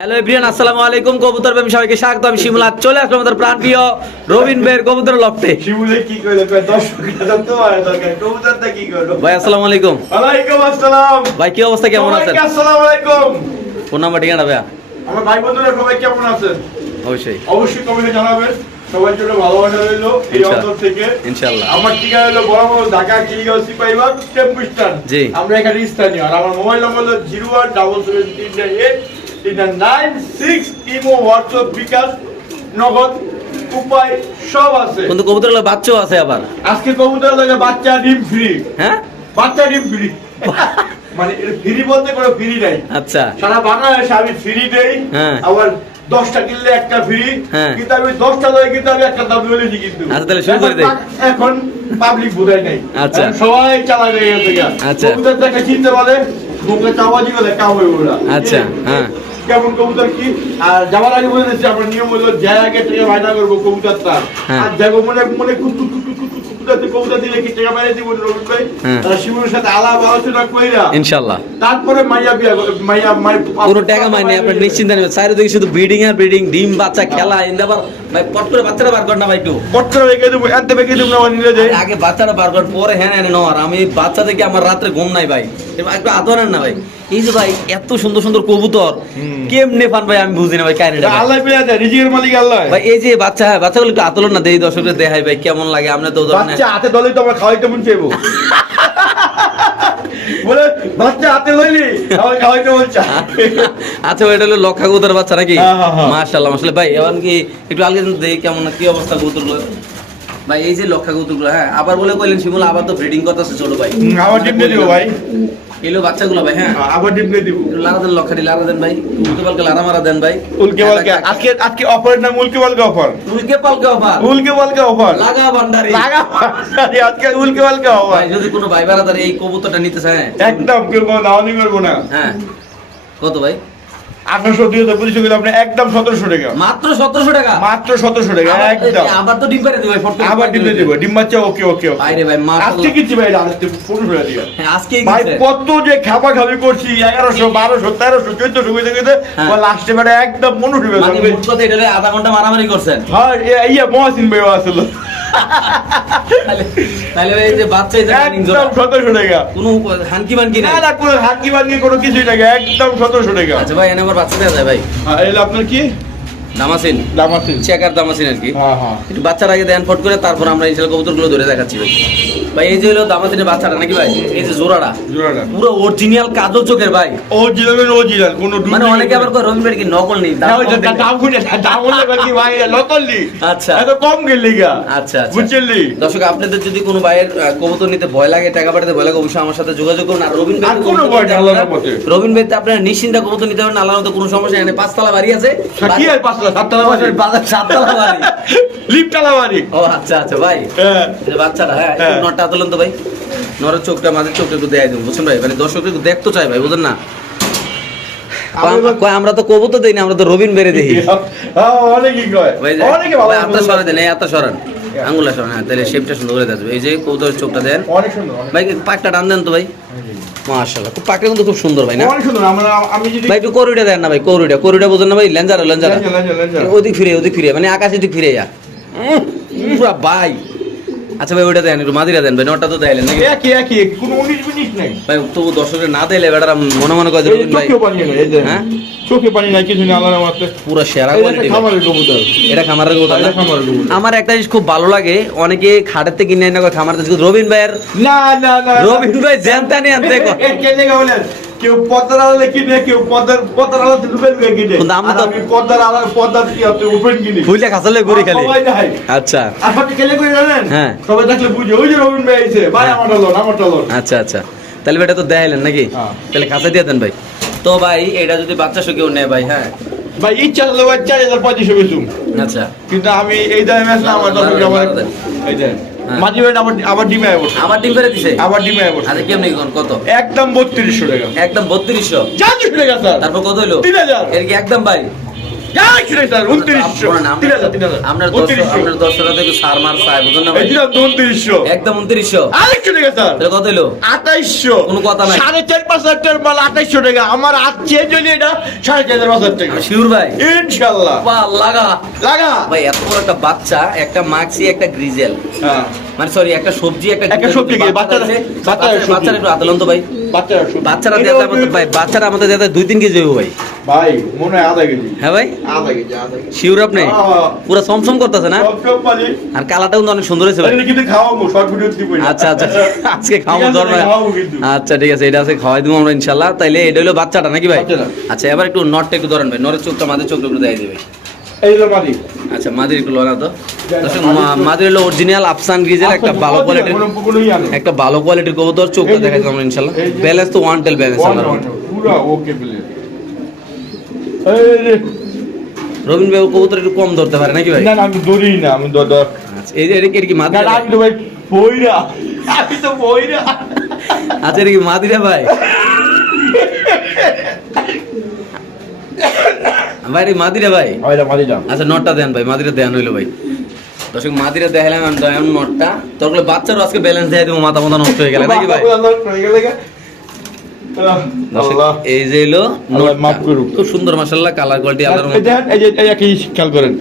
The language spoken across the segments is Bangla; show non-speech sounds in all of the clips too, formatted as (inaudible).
হ্যালো এভরিয়ান আসসালামু আলাইকুম কবুতর প্রেমী সবাইকে স্বাগত। আমি শিমুলা চলে আসলাম আমাদের প্রাণপ্রিয় রবিন বের কবুতর লফটে। শিমুলে কি কইলো দর্শক দরকার। কবুতরটা কি করল? ভাই আসসালামু আলাইকুম। ওয়ালাইকুম আসসালাম। ভাই কি অবস্থা? কেমন আছেন? আসসালামু আলাইকুম। ফোন নাম্বার ঠিকানা ভাইয়া? আমার ভাই বন্ধুরা সবাই কেমন আছেন অবশ্যই। অবশ্যই কমেন্টে জানাবেন। সবার জন্য ভালোবাসা রইল এই ইনশাআল্লাহ। অন্তর থেকে। ইনশাআল্লাহ। আমার ঠিকানা হলো বরাবর ঢাকা কিলিগাঁও সিপাহীবাগ টেম্পু স্ট্যান্ড। জি। আমরা এখানে স্থানীয়। আর আমার মোবাইল নম্বর হলো জিরো ওয়ান ডাবল সেভেন তিনটা এইট তিনটা nine six imo WhatsApp bKash Nagad Upay সব আছে কিন্তু কবুতর বাচ্চাও আছে আবার আজকে কবুতর লাগে বাচ্চা ডিম ফ্রি হ্যাঁ বাচ্চা ডিম ফ্রি মানে ফ্রি বলতে কোনো ফ্রি নাই আচ্ছা সারা বাংলাদেশে আমি ফ্রি দেই হ্যাঁ। আবার দশটা কিনলে একটা ফ্রি হ্যাঁ। কিন্তু আমি দশটা কিন্তু আমি একটা দাম বলেছি কিন্তু আচ্ছা, তাহলে শুরু করে এখন দেই। এখন পাবলিক নাই আচ্ছা। সবাই হয়ে গেছে। আচ্ছা। কবুতর দেখে চিনতে পারে মুখে চাওয়াজি বলে কাউ হয়ে ওরা আচ্ছা, হ্যাঁ। কেমন কবুতর কি? আর যাওয়ার আগে বলে দিচ্ছি আপনার নিয়ম হলো যে আগে থেকে বায়না করব কবুতরটা। হ্যাঁ। আর দেখো মনে মনে কবুতর টাকা হ্যাঁ। তারা শিবুরের সাথে আলাপ আলোচনা কইরা ইনশাআল্লাহ। তারপরে মাইয়া বিয়া মাইয়া মাই কোনো টাকা মাইনে আপনার নিশ্চিন্তা নেবেন সাইড দিকে শুধু ব্রিডিং আর ব্রিডিং ডিম বাচ্চা খেলা ভাই পট করে বাচ্চাটা বার কর না ভাই একটু। দেবো এত বেঁকে দেবো না আমার যাই আগে বার কর পরে হ্যাঁ হ্যাঁ নেওয়ার আমি বাচ্চা থেকে আমার রাত্রে ঘুম নাই ভাই। একটু আদরেন না ভাই। এই যে ভাই এত সুন্দর সুন্দর কবুতর। কেমনে পান ভাই আমি বুঝি না ভাই কাহিনীটা আল্লাহ রিজিকের মালিক আল্লাহ। ভাই এই যে বাচ্চা হ্যাঁ বাচ্চাগুলো একটু আতলন না দেই দর্শকদের দেখাই ভাই কেমন লাগে আমরা তো বাচ্চা হাতে দলে তো আমার খাওয়াইতে মন চাইব। বলে বাচ্চা হাতে লইলি আমার খাওয়াইতে মন আচ্ছা ভাই, এটা হলো লক্ষা কবুতর বাচ্চা নাকি? হ্যাঁ, হ্যাঁ, হ্যাঁ। মাশাআল্লাহ মাশাআল্লাহ। ভাই এখন কি একটু আলগে দেই কেমন কি অবস্থা কবুতরগুলো। ভাই এই যে লক্ষা কবুতরগুলো হ্যাঁ আবার বলে কইলেন শিমুল আবার তো ব্রিডিং করতেছে ছোট ভাই। আবার ডিম দিয়ে দিবো ভাই। এলো বাচ্চাগুলো ভাই হ্যাঁ। আবার দিয়ে দিব। লারা দেন লক্ষাটি লারা দেন ভাই উল্কে পালকে লারা মারা দেন ভাই। উল্কে পালকে আজকে আজকে অফারের নাম উল্কে পালকে অফার। উল্কে পালকে অফার। উল্কে বলকে অফার। লাগা ভান্ডারি। লাগা ভান্ডারি আজকে উল্কে পালকে অফার। ভাই যদি কোনো ভাই বারাদার এই কবুতরটা নিতে চায় একদম করব না অনি করব না। হ্যাঁ। কত ভাই? আঠারোশো দুই পঁচিশশো কিলো আপনি একদম সতেরোশো টাকা। মাত্র সতেরোশো টাকা? মাত্র সতেরোশো টাকা একদম। আবার তো ডিম পেরে দিবে আবার ডিম দেবো। ডিম বাচ্চা ওকে ভাই আজকে কিনছি ভাই আজকে দিয়ে হ্যাঁ ভাই কত যে খাপা খাবি করছি এগারোশো বারোশো তেরোশো চোদ্দশো কইতে কইতে। লাস্টে বেটা একদম মানে কথা এটা আধা ঘণ্টা মারামারি করছেন। হ্যাঁ ইয়া মহাসিন ভাই আসলো। তাহলে তাহলে এই যে বাচ্চা একদম সতেরোশো টাকা। কোনো হানকি মানকি না নাই? না কোনো কিছুই টাকা একদম সতেরোশো টাকা। আচ্ছা ভাই এনে আমার বাচ্চা দেওয়া যায় ভাই। হ্যাঁ, আপনার কি? দামাসিন? দাম আছে চেকার দামাসিন আর কি? হ্যাঁ হ্যাঁ। একটু বাচ্চার আগে দেন ফট করে তারপর আমরা ইনশাল কবুতরগুলো ধরে দেখাচ্ছি ভাই। ভাই এই যে হলো দামাসিনের বাচ্চাটা নাকি ভাই? এই যে জোড়াটা। জোড়াটা। পুরো অরিজিনাল কাজল চোখের ভাই। জিলাবেন ও কোনো মানে অনেকে আবার কয় ভাই কি নকল নেই? দাম। দাম গুনে দাম কি ভাই নকললি আচ্ছা। এত কম গেলি গা আচ্ছা আচ্ছা। বুঝলি দর্শক আপনাদের যদি কোনো ভাইয়ের কবুতর নিতে ভয় লাগে টাকা পাঠাতে ভয় লাগে অবশ্যই আমার সাথে যোগাযোগ করুন। আর রবিন ভাই কোনো ভয় আল্লাহর রহমতে। রবিন ভাই আপনার নিশ্চিন্তা কবুতর নিতে পারেন আল্লাহর মতো কোনো সমস্যা নেই। পাঁচতলা বাড়ি আছে। কি আর পাঁচতলা সাততলা বাড়ি। সাততলা বাড়ি। লিফটালা বাড়ি। ও আচ্ছা আচ্ছা ভাই। হ্যাঁ। বাচ্চাটা হ্যাঁ। নটটা তোলেন তো ভাই। নরের চোখটা মাঝের চোখটা একটু দেখাই দেবো বুঝছেন ভাই? মানে দর্শকদের একটু দেখতে চাই ভাই বুঝেন না? আমরা তো কবুতর দেই না আমরা তো রবিন বেড়ে দেখি হ্যাঁ, অনেকেই কয়। ভাই দেন এই সরান। আঙুলা আসবে হ্যাঁ তাহলে শেপটা সুন্দর করে দেখবে এই যে কৌতর চোখটা দেন। ভাই পাকটা টান দেন তো ভাই। মাশাআল্লাহ খুব পাকটা কিন্তু খুব সুন্দর ভাই না? অনেক সুন্দর আমরা আমি যদি ভাই একটু করুইটা দেন না ভাই করুইটা করুইটা বোঝেন না ভাই লেঞ্জারা লেঞ্জারা লেঞ্জা, লেঞ্জা, লেঞ্জা। ওদিক ফিরে ওদিক ফিরে মানে আকাশের দিক ফিরে যা। ভাই আচ্ছা ভাই ওইটা দেন একটু মাদিরা দেন ভাই নটা তো দেখাইলেন নাকি? একই একই কোনো উনিশ মিনিট নাই। ভাই তবু দর্শকের না দিলে বেটারা মনে মনে করে দেবেন ভাই। চোখে পানি নাই হ্যাঁ? চোখে পানি নাই কিছু না আল্লাহর রহমতে। পুরো সেরা কোয়ালিটি খামারের কবুতর। এটা খামারের কথা না? খামারের কবুতর। আমার একটা জিনিস খুব ভালো লাগে অনেকে খাটের থেকে কিনে না খামার থেকে রবিন ভাইয়ের না না না রবিন ভাই জ্যানতানি আনতে কয়। কেউ পদ্মার আড়ালে কিনে কেউ পদ্মার পদ্মার আড়ালে লুপেন লুপে কিনে। কিন্তু আমরা তো- পদ্মার আড়ালে পদ্মার কি আপনি ওপেন কিনি? ফুলে খাসালে ঘুরি খালি। আচ্ছা। আপনি কেলে করে জানেন? হ্যাঁ। সবাই দেখলে বুঝে ওই যে রবীন্দ্র ভাই আইছে। ভাই হ্যাঁ। আমারটা লোন আমারটা লোন। আচ্ছা আচ্ছা। তাহলে এটা তো দেখাইলেন নাকি? হ্যাঁ। তাহলে খাসা দিয়ে দেন ভাই। তো ভাই এটা যদি বাচ্চা সে কেউ নেয় ভাই হ্যাঁ। ভাই ইচ্ছা হলো ভাই চার হাজার বেচুম আচ্ছা। কিন্তু আমি এই দামে আসলে আমার দশ আমার এই দেন। হ্যাঁ। মাঝে ভাই আবার আবার ডিমে আবার আবার ডিম পেরে দিছে? আবার ডিমে আবার আচ্ছা কেমনি কোন? কত? একদম বত্রিশশো টাকা। একদম বত্রিশশো? চারশো টাকা স্যার? তারপর কত হলো 3000 এর কি একদম ভাই? আমার এটা সাড়ে চার হাজার টাকা। শিউর ভাই? ইনশাল্লাহ। লাগা। লাগা। ভাই এত বড় একটা বাচ্চা একটা মাক্সি একটা গ্রিজেল। হ্যাঁ। মানে সরি একটা সবজি একটা একটা সবজি বাচ্চারা- বাচ্চারা একটু ভাই। বাচ্চারা বাচ্চারা দেওয়া আমাদের ভাই বাচ্চারা আমাদের দেওয়া দুই তিন কেজি ভাই। ভাই মনে হয় আধা কেজি। হ্যাঁ ভাই? আধা কেজি আধা কেজি। শিউর আপনি? হ্যাঁ। পুরো সমসম করতেছে না? পারি আর কালাটাও কিন্তু অনেক সুন্দর হয়েছে ভাই। কিন্তু খাওয়াবো শর্ট ভিডিও দিব আচ্ছা আচ্ছা। আজকে খাওয়াবো ধর। আচ্ছা ঠিক আছে এটা আছে খাওয়াই দিব আমরা ইনশাল্লাহ তাইলে এটা হলো বাচ্চাটা নাকি ভাই? আচ্ছা এবার একটু নটটা একটু ধরেন ভাই। নরের চোখটা মাদের চোখটা একটু দেখাই দিবে আচ্ছা মাদির একটু লনা তো? মাদির হলো অরিজিনাল আফসান গ্রিজের একটা ভালো কোয়ালিটির একটা ভালো কোয়ালিটির কবুতর চোখটা এই দেখা যাবে ইনশাল্লাহ। ব্যালেন্স তো ওয়ান টেল balance One, one, okay play Rabindra Babu কবুতর একটু কম ধরতে পারে নাকি ভাই? না না আমি ধরি না আমি ধর ধর আচ্ছা এই যে এটা কি- এটা কি না মাদিরা না, ভাই? আমি তো ভাই বইরা। আমি তো বইরা। আচ্ছা এটা কি মাদিরা ভাই? ভাই মাদিরা ভাই। আচ্ছা নটটা দেন ভাই মাদিরা দেন হইল ভাই। দর্শক মাদিরা দেখালাম আমি নটটা। তোর বলে বাচ্চারও আজকে ব্যালেন্স দেয় দিব মাথা মাথা নষ্ট হয়ে গেল নাকি ভাই? এই যে এলো। খুব সুন্দর মাসাল্লাহ কালার কোয়ালিটি আলাদা খেয়াল করেন।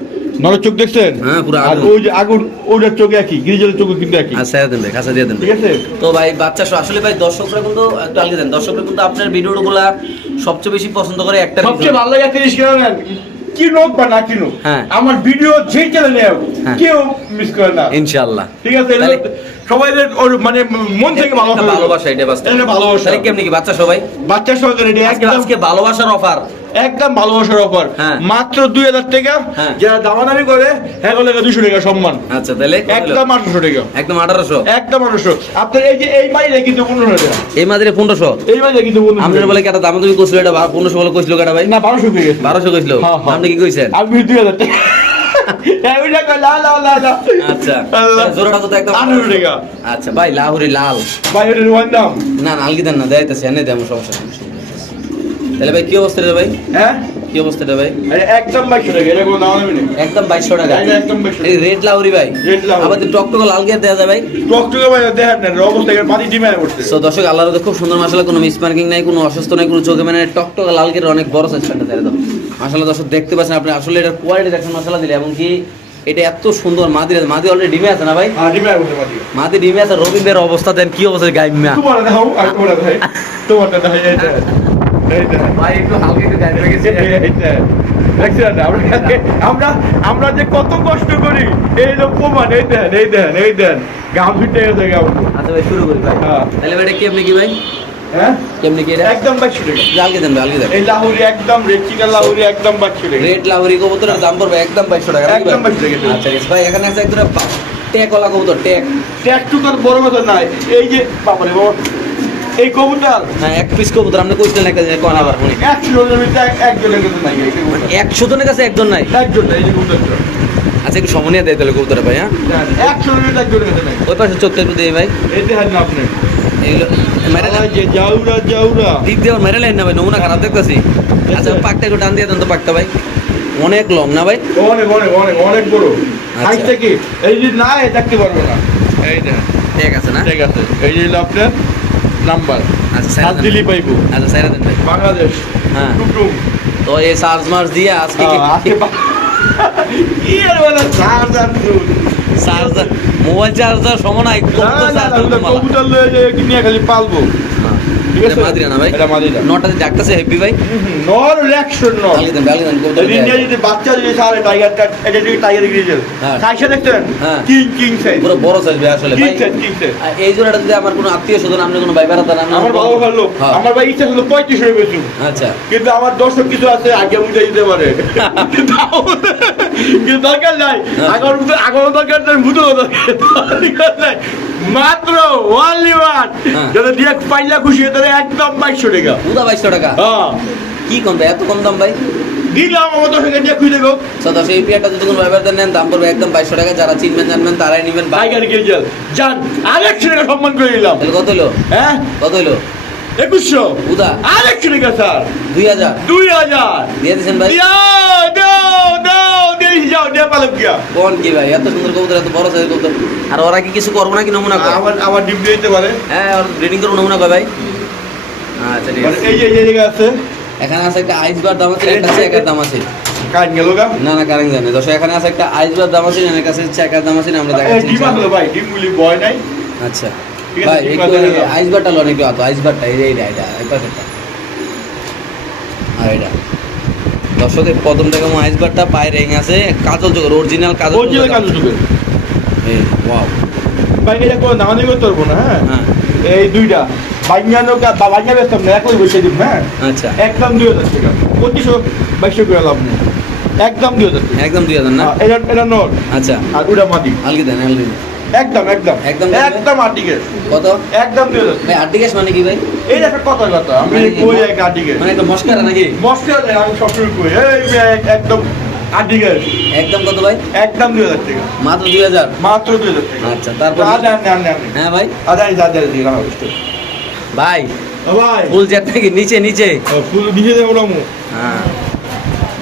নরের চোখ দেখছেন? হ্যাঁ, পুরো আর আগুন। ওই যে আগুন ওইটার চোখে একই গিরিজলের চোখে কিন্তু একই। আচ্ছা দেন ভাই কাছে দিয়ে দেন ঠিক আছে? তো ভাই বাচ্চা আসলে ভাই দর্শকরা কিন্তু একটু আলগে দেন দর্শকরা কিন্তু আপনার ভিডিওগুলা সবচেয়ে বেশি পছন্দ করে একটা সবচেয়ে ভালো লাগে একটা জিনিস কেন কিনুক বা না কিনুক হ্যাঁ। আমার ভিডিও যেই চ্যানেলে হ্যাঁ। কেউ মিস করে না। ইনশাআল্লাহ। ঠিক আছে সবাই মানে মন থেকে ভালো ভালোবাসা। এটা বাস্তব। এটা ভালোবাসা। কেমনি কি বাচ্চা সবাই? বাচ্চা এটা আজকে ভালোবাসার অফার একদম ভালোবাসার অফার। হ্যাঁ। মাত্র দুই হাজার টাকা। হ্যাঁ। যারা দামাদামি করে হ্যাঁ লেগে দুশো টাকা সম্মান। আচ্ছা তাহলে একদম আঠারোশো টাকা। একদম আঠারোশো? একদম আঠারোশো। আপনার এই যে এই মাইলে কিন্তু পনেরো টাকা। এই মাদিরে পনেরোশো? এই মাইলে কিন্তু আপনার বলে কেটা দাম তুমি কইছিল এটা? পনেরোশো বলে কইছিল কেটা ভাই? না বারোশো পেয়ে বারোশো কইছিল? হ্যাঁ। আপনি কি কইছেন? আমি দুই হাজার টাকা। আচ্ছা। টাকা। আচ্ছা ভাই লাহুরি লাল। ভাই ওটার ওয়ান দাম। না না আলগি দেন না দেখাইতেছি এনে দেন সমস্যা নেই। তাহলে ভাই কি অবস্থা রে ভাই? হ্যাঁ? কি অবস্থা রে ভাই? একদম বাইশশো টাকা এটা কোনো দাম নেই একদম বাইশশো টাকা। এটা একদম বাইশশো এই রেড লাউরি ভাই। Red লাউরি। আবার টকটক লাল গিয়ে দেওয়া যায় ভাই। টকটকে ভাই দেখেন না অবস্থা এখানে পানি ডিমে পড়ছে সো দর্শক আল্লাহর রহমতে খুব সুন্দর মাসাল্লাহ কোনো মিস মার্কিং নাই কোনো অসুস্থ নাই কোনো চোখে মানে টকটক লাল গিয়ে অনেক বড় সাইজ প্যান্টটা দেয় দাও মাসাল্লাহ দর্শক দেখতে পাচ্ছেন আপনি আসলে এটার কোয়ালিটি দেখেন মাসাল্লাহ দিলে এবং কি এটা এত সুন্দর মাদি মাদি অলরেডি ডিমে আছে না ভাই? হ্যাঁ মাদি। ডিমে আছে রবীন্দ্রের অবস্থা দেন কি অবস্থা গাইমা তোমার দাও আর তোমার দাও তোমারটা দাও এইটা এইটা ভাই একটু হালকা একটু দেখছেন আমরা যে কত কষ্ট করি। এই লোক প্রমাণ এই দেন এই দেন এই দেন। গাম ফিটে গেছে গাম আচ্ছা ভাই শুরু করি ভাই। হ্যাঁ। তাহলে ভাই কেমনি কি ভাই? হ্যাঁ? কেমনি কি একদম দেন দেন? এই লাহুরি একদম রেড চিকেন লাহুরি একদম বাইশশো টাকা রেড লাউরি কবুতরের দাম পড়বে একদম বাইশশো টাকা ভাই? একদম 2200 টাকা। আচ্ছা। ভাই এখানে আছে একদম টেক ওলা কবুতর টেক ট্যাগ টুকার বড় কথা নাই। এই যে বাবারে বাবা এই কবুতর? হ্যাঁ এক পিস কবুতর আপনি কইছিলেন একটা জিনিস কোন আবার শুনি। একশো জনের ভিতরে একজনের কাছে নাই এই কবুতর। একশো জনের কাছে একজন নাই? একজন নাই, এই যে কবুতরটা। আচ্ছা একটু সময় নিয়ে দেয় তাহলে কবুতরে ভাই হ্যাঁ? একশো জনের ভিতরে একজনের কাছে নাই। ওই পাশে চোখটা একটু দিয়ে ভাই। এই দেখেন না আপনি। এগুলো মেরে দিক দিয়ে মেরে না ভাই নমুনা খারাপ দেখতেছি। আচ্ছা পাকটা একটু টান দিয়ে দেন তো পাকটা ভাই। অনেক লং না ভাই? অনেক অনেক অনেক অনেক বড়। আচ্ছা। হাইট থেকে এই যে না পারবে না। এই ঠিক আছে না? ঠিক আছে। এই যে আপনার নাম্বার। আচ্ছা সাইরা দিলি পাইবো। আচ্ছা সাইরা দেন ভাই। বাংলাদেশ। হ্যাঁ। তো এই চার্জ মার্জ দিয়ে আজকে কি বা- আর চার্জার মোবাইল চার্জার সময় নাই কবুতর লয়ে যাই কিনে খালি পালবো। আছে মাদিরা না ভাই। এটা মাদিরা নটা ডাকতেছে হেভি ভাই। নর রিঅ্যাকশন নর আলগে দেন আলগে দেন ইন্ডিয়া যদি বাচ্চা যদি সারে টাইগারটা এটা যদি টাইগার গ্রিজেল হ্যাঁ। সাইজে দেখতেন হ্যাঁ। কিং কিং সাইজ পুরো বড় সাইজ ভাই আসলে কিং সাইজ কিং সাইজ এই জোড়াটা যদি আমার কোনো আত্মীয় স্বজন আপনি কোনো ভাই বেড়াতেন আপনি আমার বাবা ভালো। হ্যাঁ। আমার ভাই ইচ্ছা ছিল পঁয়ত্রিশ হয়ে বেচু আচ্ছা। কিন্তু আমার দর্শক কিছু আছে আগে বুঝে দিতে পারে। কিন্তু দরকার নাই। হ্যাঁ। আগর আগর দরকার নাই ভূত দরকার নাই। মাত্র ওয়ানলি ওয়ান। যদি দিয়ে পাইলা খুশি হয়ে তাহলে একদম বাইশশো টাকা। পুদা বাইশশো টাকা? হ্যাঁ। কি কম ভাই? এত কম দাম ভাই? দিলাম আমার দর্শকের দিয়ে খুঁজে দেখো। সদস্য সেই পিয়াটা যদি কোনো ব্যবহার নেন দাম পড়বে একদম বাইশশো টাকা। যারা চিনবেন জানবেন তারাই নেবেন। ভাই আর গ্রিজেল যান আরেকশো টাকা সম্মান করে দিলাম কত হলো? হ্যাঁ? কত হলো? একুশশো। আরেকশো টাকা স্যার দুই হাজার। দুই হাজার। দিয়ে দিয়েছেন ভাই। কোন কি ভাই এত সুন্দর কবুতর এত বড় সাইজের কবুতর। আর ওরা কি কিছু করব নাকি নমুনা করে ডিম দিতে পারে। হ্যাঁ ওর ব্রিডিং করে নমুনা করে ভাই। আচ্ছা ঠিক মানে আছে। এই যে জায়গা আছে। এখানে আছে একটা আইস বার দাম আছে একটা চেকার দাম আছে। গেল গা। না না কারেন্ট জানে দশ এখানে আছে একটা আইস বার দাম আছে এর কাছে চেকার দাম আছে আমরা দেখাচ্ছি ডিম ভাই ডিম গুলি বয় নাই। আচ্ছা। ভাই। আইস বারটা আতো আইস বারটা এই এইটা এই পাশেরটা আর এটা দর্শকের প্রথম থেকে আইস বারটা পায়ে রেং আছে কাজল চোখের অরিজিনাল কাজল অরিজিনাল কাজ ঢুকে এই ওয়াও ভাই এটা কোনো দামানি করতে পারব না হ্যাঁ হ্যাঁ এই দুইটা বাইঙ্গানো বা বাইঙ্গা বেচতাম না একই বসে দিব হ্যাঁ আচ্ছা একদম দুই হাজার টাকা পঁচিশশো বাইশশো করে লাভ নেই একদম দুই হাজার একদম দুই হাজার না হ্যাঁ, এটা এটা নর আচ্ছা আর ওটা মাটি আলগি দেন আলগি দেন একদম একদম। একদম একদম আটিকে কত? একদম দুই ভাই আটটি গ্যাস মানে কি ভাই? এই একটা কথা কথা আমি মানে কই এক আটিকে মানে একটা মস্কারা নাকি? মস্কা দেয় আমি সবসময় কই। এই একদম আটিকে একদম কত ভাই? একদম দুই হাজার টাকা। মাত্র দুই হাজার? মাত্র দুই হাজার টাকা। আচ্ছা তারপর? হ্যাঁ ভাই। যা যা দিলাম ভাই ভাই। ফুল জেট নাকি নিচে নিচে। ফুল নিচে দেবো হ্যাঁ।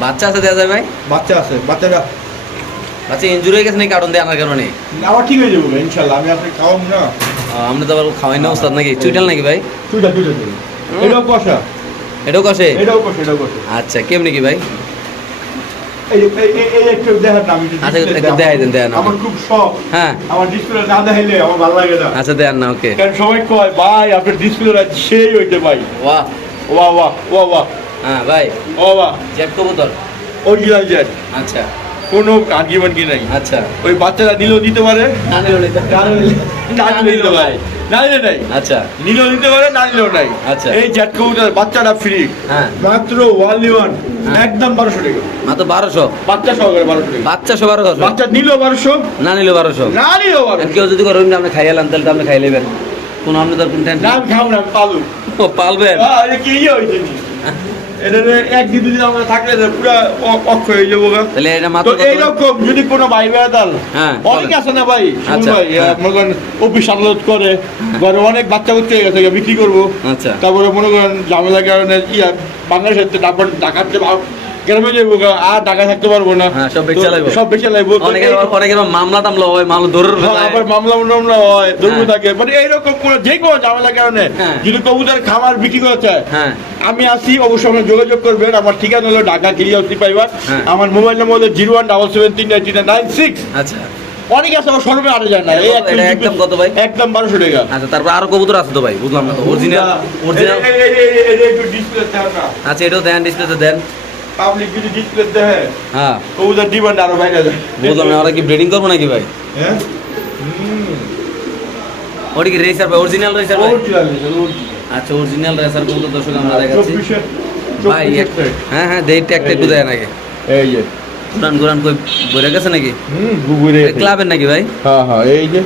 বাচ্চা আছে যায় ভাই? বাচ্চা আছে বাচ্চাটা বাচ্চা ইঞ্জুরি হয়ে গেছে নাকি? কারণ দেয় আনার কারণে। আবার ঠিক হয়ে যাব ইনশাল্লাহ। আমি আপনাকে খাওয়াবো না। আমরা তো আবার খাওয়াই না ওস্তাদ নাকি? চুইটাল নাকি ভাই? তুইটা তুই এটাও কষা। এটাও কষে? এটাও কষা এটাও কষা। আচ্ছা কেমনি কি ভাই? আচ্ছা, একটু দেখাই দেন, আমার হ্যাঁ। আমার না দেখাইলে আমার ভালো লাগে না। আচ্ছা দেন না ওকে। সবাই কয় ভাই আপনার ডিসপ্লে সেই হইতে ভাই। বাহ। ওয়া ওয়া ওয়া ওয়া। হ্যাঁ ভাই। ও বাহ জেট কবুতর। অরিজিনাল জেট আচ্ছা। কোনো নাই? আচ্ছা। ওই বাচ্চারা নিলেও দিতে পারে না নিলো নিতে না নিলেও দিতে পারে। না নিলে নাই। আচ্ছা। নিলেও দিতে পারে না নিলেও নাই। আচ্ছা। এই জেট কবুতর বাচ্চাটা ফ্রি হ্যাঁ। মাত্র ওয়ান ওয়ান হ্যাঁ। একদম বারোশো টাকা। মাত্র বারোশো? বাচ্চা সহকারে বারোশো টাকা। বাচ্চা বারোশো? বাচ্চা নিলেও বারোশো। না বারোশো? না নিলেও কেউ যদি আপনি খাইয়ালাম তাহলে তো আপনি খাই নেবেন। কোন আপনি তো না টেনশন আমি খাব না পালু। ও পালবেন? কি ইয়ে হয়েছে এক দিন দুদিন আমরা থাকলে এটা অক্ষ হয়ে যাব তাহলে এটা মাত্র এইরকম যদি কোনো ভাই বেড়াতাল হ্যাঁ, অনেক আছে না ভাই? আচ্ছা, ভাই হ্যাঁ। মনে করেন অফিস আদালত করে ঘরে অনেক বাচ্চা বুচ্চা গেছে বিক্রি করব। আচ্ছা। তারপরে মনে করেন ঝামেলার কারণে ইয়া বাংলাদেশের তারপর গ্রামে যাব আর ঢাকা থাকতে পারব না হ্যাঁ, সব বেচে তো সব বেঁচে লাগবো অনেকের অনেকের মামলা টামলা হয় মামলা ধরে হ্যাঁ, আবার মামলা মামলা হয় দুর্গ হ্যাঁ। থাকে মানে এইরকম কোনো যে কোনো ঝামেলার কারণে হ্যাঁ। যদি কবুতর খামার বিক্রি করতে হ্যাঁ আমি আসি অবশ্যই যোগাযোগ করবেন আমার ঠিকানা হলো ঢাকা কিরিয়াউসি পাইবার হ্যাঁ। আমার মোবাইল নম্বর হলো জিরো ওয়ান ডাবল সেভেন তিন নাইন নাইন সিক্স আচ্ছা অনেক আছে আমার আটে যায় না এই একদম কত ভাই? একদম বারোশো টাকা আচ্ছা তারপর আরও কবুতর আছে তো ভাই বুঝলাম না অরিজিনাল অরিজিনাল ডিসপ্লে আচ্ছা এটাও দেন ডিসপ্লেতে দেন পাবলিক যদি ডিসপ্লে দেখে হ্যাঁ। কবুতর ডিমান্ড আরও বাইরে যায় বুঝলাম না ওরা কি ব্রিডিং করব নাকি ভাই? হ্যাঁ? ওটা কি রেসার ভাই? অরিজিনাল রেসার ভাই। আচ্ছা অরিজিনাল রেসার কবুতর দর্শক আমরা দেখাচ্ছি। ভাই। হ্যাঁ হ্যাঁ দেই দেয় নাকি এই যে। গুরান গুরান কই বইরে গেছে নাকি? হুম ক্লাবের নাকি ভাই? হ্যাঁ হ্যাঁ এই যে।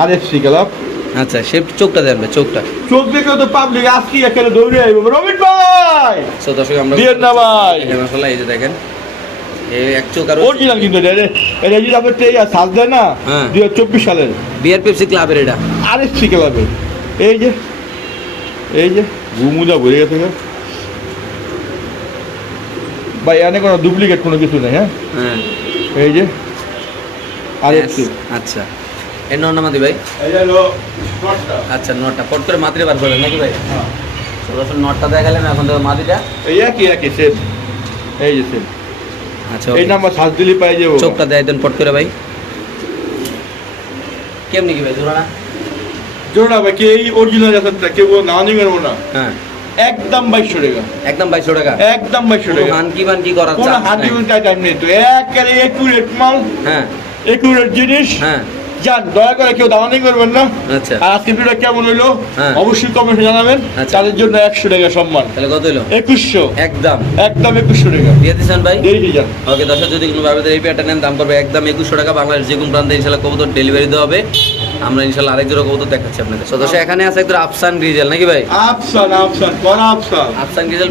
আর এফ সি ক্লাব আচ্ছা সে চোখটা দেন ভাই চোখটা। চোখ দেখে তো পাবলিক আজকে এখানে দৌড়ে আইব। রবিন ভাই! সো দর্শক আমরা দিয়েন না ভাই। এই এই যে দেখেন এই এক চোখ আর অরিজিনাল কিন্তু এটা এটা- এটা যদি আপনার টেই সাজ দেয় না হ্যাঁ। দুই হাজার চব্বিশ সালের। বিয়ার ক্লাবের এটা। আর ক্লাবের। এই যে এই যে ঘুমুদা ভরে গেছে ভাই এনে কোনো ডুপ্লিকেট কোনো কিছু নেই হ্যাঁ? হ্যাঁ। এই যে আর এফ সি আচ্ছা। এর নামাদি ভাই। আচ্ছা নটটা পট করে মাতিরে বার করলেন নাকি ভাই? হ্যাঁ। নটটা দেখালেন এখন তো মাদিটা এই একই একই সেম এই যে সেম আচ্ছা এই নাম্বার সাজ দিলে পাই যাব। চোখটা দেয় দেন পট করে ভাই। কেমনি কি ভাই জোড়া জোড়া ভাই কে এই অরিজিনাল আছে কেউ না নিবেন না হ্যাঁ। একদম বাইশশো টাকা। একদম বাইশশো টাকা? একদম বাইশশো টাকা। হানকি বানকি করার কোনো হান্ডি নাই। টাইম নেই তো। একেবারে একুরেট মাল। হ্যাঁ। একুরেট জিনিস। হ্যাঁ। যান দয়া করে কেউ দামানি করবেন না। আচ্ছা। আর আজকে ভিডিও কেমন হইল? হ্যাঁ। অবশ্যই কমেন্টে জানাবেন। আচ্ছা। তাদের জন্য একশো টাকা সম্মান। তাহলে কত হইল? একুশশো। একদম। একদম একুশশো টাকা। দিয়ে দিচ্ছেন ভাই? দেরি যান। ওকে দর্শক যদি কোনো ভাবে এই পেয়ারটা নেন দাম করবে একদম একুশশো টাকা। বাংলাদেশ যে কোনো প্রান্তে ইনশাল্লাহ কবুতর ডেলিভারি দেওয়া হবে। আমরা ইনশাল্লাহ আরেক জোড়া কবুতর দেখাচ্ছি আপনাদের তো দর্শক এখানে আছে একটু আফসান গ্রিজেল নাকি ভাই? আফসান আফসান কোন আফসান? আফসান গ্রিজেল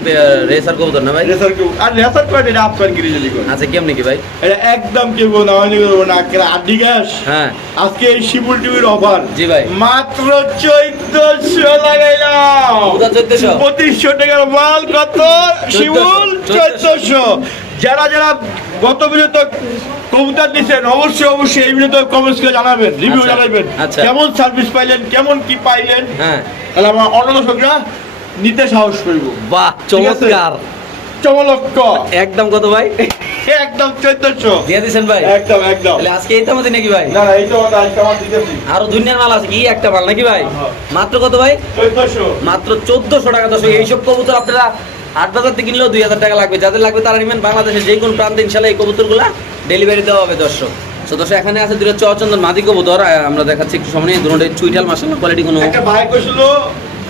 রেসার কবুতর না ভাই? রেসার কেউ আর রেসার করে এটা আফসান গিরিজলি করে? আচ্ছা কেমনি কি ভাই? এটা একদম কেউ দামানি করব না কেন আড্ডি গ্যাস। হ্যাঁ। আজকে এই শিবুল টিভির অফার জি ভাই। মাত্র চোদ্দশো লাগাইলাম। পুরা চোদ্দশো? পঁচিশশো টাকার মাল কত? শিবুল চোদ্দশো। যারা যারা গত বিরত কবুতর দিচ্ছেন অবশ্যই অবশ্যই এই কমেন্টস করে জানাবেন রিভিউ আচ্ছা, জানাবেন। আচ্ছা। কেমন সার্ভিস পাইলেন কেমন কি পাইলেন? হ্যাঁ। তাহলে আমার অন্য দর্শকরা নিতে সাহস করব। বাহ চমৎকার। একদম কত ভাই? একদম চোদ্দশো। দিয়ে ভাই? একদম একদম। আজকে এই তামাদি নাকি ভাই? না না এই তো আরও দুনিয়ার মাল আছে কি? একটা মাল নাকি ভাই? হ্যাঁ। মাত্র কত ভাই? চোদ্দশো। মাত্র চোদ্দশো টাকা দশ এইসব কবুতর আপনারা আট বাজার থেকে কিনলেও দুই হাজার টাকা লাগবে। যাদের লাগবে তারা নেবেন বাংলাদেশের যে কোনো প্রান্তে ইনশাল্লাহ এই কবুতরগুলা ডেলিভারি দেওয়া হবে দর্শক। তো দর্শক এখানে আছে দুটো চচন্দন মাদি কবুতর। আমরা দেখাচ্ছি একটু সামনে দুটো চুইটাল মাসাল কোয়ালিটি কোনো ভাই কইছিল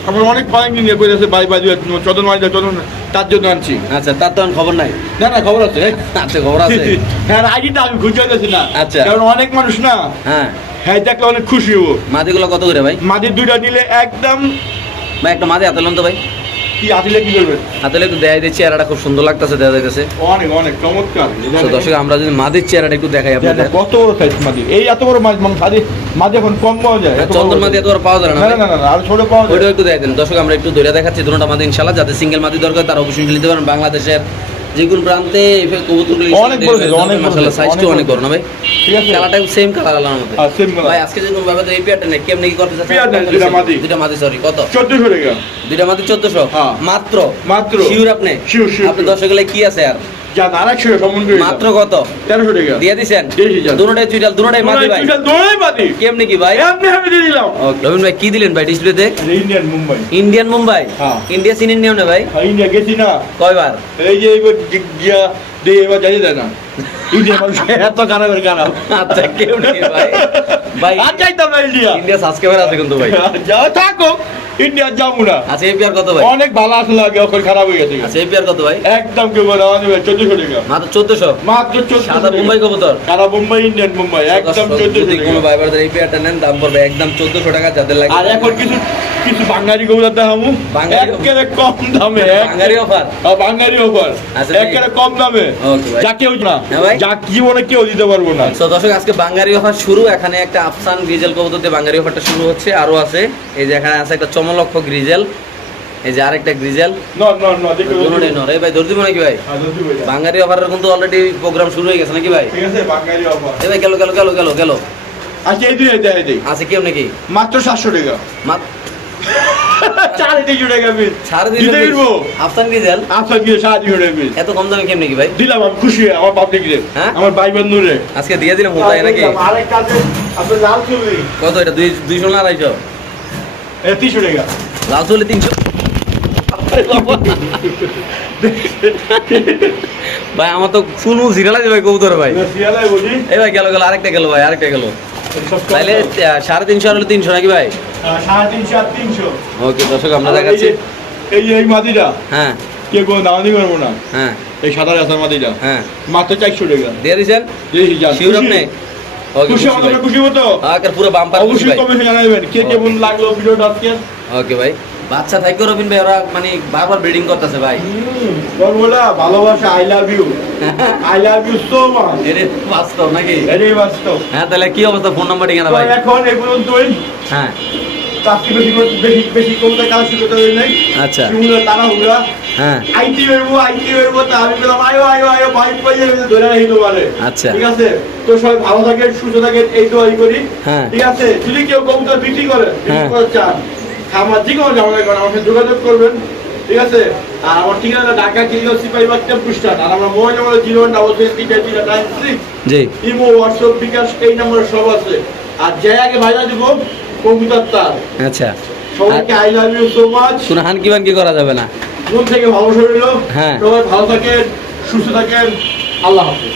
আমার অনেক কয়েক দিন কইতেছে ভাই ভাই চন্দন মাই চন্দন তার জন্য আনছি। আচ্ছা তার তো খবর নাই। না না খবর আছে। আচ্ছা খবর আছে। (laughs) হ্যাঁ আইডিটা আমি খুঁজে পেয়েছি না। আচ্ছা। কারণ অনেক মানুষ না। হ্যাঁ। হ্যাঁ দেখলে অনেক খুশি হব। মাদিগুলো কত করে ভাই? মাটির দুইটা নিলে একদম ভাই একটা মাদি হাতে লন তো ভাই। কি আসলে কি করবেন হাতে একটু দেখাই দিচ্ছি চেহারাটা খুব সুন্দর লাগতেছে দেখা যাইতেছে। অনেক অনেক চমৎকার। দর্শক আমরা যদি মাদির চেহারাটা একটু দেখাই আপনাদের। কত বড় সাইজ মাদি এই এত বড় মাছ মাদি মাদি এখন কম পাওয়া যায় এত চন্দন মাদি এত বড় পাওয়া যায় না না না না না আর ছোট পাওয়া যায় ওইটাও একটু দেখাই দেন। দর্শক আমরা একটু ধরে দেখাচ্ছি দুটোটা মাদি যাতে সিঙ্গেল মাদি দরকার তারা অবশ্যই নিতে পারেন। বাংলাদেশের যে কোন প্রান্তে কবুতর অনেক বড় অনেক মাশাআল্লাহ সাইজটা অনেক অনেক বড় না ভাই? ঠিক আছে। কালারটা সেম কালার আলার মধ্যে আর ভাই আজকে যে কোনো ভাবে এই পেয়ারটা নেই কেমনে কি করতে চাচ্ছেন পেয়ার দুইটা মাদি। দুইটা মাদি সরি কত? চোদ্দশো টাকা। দুইটা মাদি 1400 হ্যাঁ। মাত্র? মাত্র। শিওর আপনি? দর্শক আপনি sure. কি আছে আর? যা আরেকশো সম্মান করে মাত্র কত? তেরোশো টাকা। দিয়ে দিছেন? দুটোটাই চুইটাল দুটোটাই মাদি ভাই। দোড়াই মাদি কেমনে কি ভাই? আপনি আমি দিয়ে দিলাম। রবিন ভাই কি দিলেন ভাই ডিসপ্লেতে ইন্ডিয়ান মুম্বাই ইন্ডিয়ান মুম্বাই হ্যাঁ। ইন্ডিয়া সিন ইন্ডিয়ান না ভাই? ইন্ডিয়া গেছি না। কয়বার? এই যে গিয়া দিয়ে এবার যাই দেয় না। (laughs) ইন্ডিয়া এত খারাপের খারাপ আচ্ছা কেউ নেই ভাই? ভাই আর যাইতাম না ইন্ডিয়া ইন্ডিয়া সাবস্ক্রাইবার আছে কিন্তু ভাই। (laughs) যা থাকো ইন্ডিয়া যাব না। আচ্ছা এই পেয়ার কত ভাই? অনেক ভালো আসলে আগে খারাপ হয়ে গেছে। আচ্ছা এই পেয়ার কত ভাই? একদম কেউ বলে আমাদের চোদ্দশো টাকা। মাত্র মাত্র সাদা মুম্বাই কবুতর? মুম্বাই ইন্ডিয়ান মুম্বাই একদম যদি কোনো ভাই ব্রাদার পেয়ারটা নেন দাম পড়বে একদম টাকা যাদের লাগে। আর এখন কিছু কিছু বাঙালি কবুতর দেখাবো। একেবারে কম দামে বাঙালি অফার আর বাঙালি ওপর আচ্ছা, একেবারে কম দামে। ভাই। যা কেউ না। হ্যাঁ ভাই। যা জীবনে কেউ দিতে পারব না। তো দর্শক আজকে বাঙ্গারি অফার শুরু। এখানে একটা আফসান গ্রিজেল কবুতর দিয়ে বাঙ্গারি অফারটা শুরু হচ্ছে আরও আছে। এই যে এখানে আছে একটা চমলক্ষ গ্রিজেল এই যে আরেকটা গ্রিজেল। নর ভাই নাকি ভাই? বাঙালি বাঙ্গারি অফারের কিন্তু অলরেডি প্রোগ্রাম শুরু হয়ে গেছে নাকি ভাই? ঠিক আছে এই ভাই গেল গেল গেল গেল গেল। আচ্ছা এই দুই আছে কেউ নাকি? মাত্র সাতশো টাকা। মাত্র সাড়ে তিনশো টাকা পিস দিতে দিলে আফসান গ্রিজেল আপনার দিয়ে সাড়ে তিনশো টাকা এত কম দামে কেমনি কি ভাই? দিলাম আমি খুশি আমার পাবলিক রে। হ্যাঁ? আমার ভাই বন্ধু আজকে দিয়ে দিলাম হোতায় নাকি? আরেক কাজে আপনার লাল চুলি কত এটা দুই দুইশো না আড়াইশো? এটা তিনশো টাকা। লাল চলে তিনশো। ভাই আমার তো সিরিয়াল আছে ভাই কবুতর ভাই। এই ভাই গেল গেল আরেকটা গেল ভাই আরেকটা গেল। তাহলে সাড়ে তিনশো আর হলে তিনশো নাকি ভাই? আর ওকে দর্শক আমরা দেখাচ্ছি। এই এই মাদিটা হ্যাঁ। কে করব না? হ্যাঁ। এই সাদা মাদিটা হ্যাঁ। মাত্র চারশো টাকা। দিয়ে দিয়েছেন? ওকে খুশি খুশি পুরো বাম্পার অবশ্যই কমেন্টে জানাবেন কে কেমন লাগল ভিডিওটা আজকে। ওকে ভাই। বাচ্চা থাকো রবিন ভাই ওরা মানে বারবার ব্রিডিং করতেছে ভাই। বলা ভালোবাসা I love you I love you so much এটা বাস্তব নাকি? এটাই বাস্তব। হ্যাঁ তাহলে কি অবস্থা? ফোন নাম্বার ঠিকানা ভাই? এখন এগুলো দুই হ্যাঁ। চাকরি বেশি বেশি বেশি কমতে কাজ করতে নাই। আচ্ছা। শিমুলা তারা হুড়া হ্যাঁ। আইটি হইবো আইটি হইবো তা আমি বললাম আয়ো আয়ো আয়ো বাইক পাইয়ে ধরে রাখি তোমারে। আচ্ছা। ঠিক আছে? তো সবাই ভালো থাকেন সুস্থ থাকেন এই দোয়াই করি। হ্যাঁ। ঠিক আছে? যদি কেউ কবুতর বিক্রি করে বিক্রি হ্যাঁ। করতে চান খামার যে কোনো জামাই করেন আমার সাথে যোগাযোগ করবেন। ঠিক আছে? আর আমার ঠিকানা ঢাকা কিলো সিপাহী বাচ্চা আর আমার mobile number zero one double nine six. Imo WhatsApp bKash এই নাম্বারে সব আছে। আর যে আগে ভাইরা দিব কবুতর তার আচ্ছা। সবাইকে I love you so much কোনো হানকি বানকি করা যাবে না। মন থেকে ভালো শরীর হ্যাঁ। সবাই ভালো থাকেন সুস্থ থাকেন। আল্লাহ হাফিজ।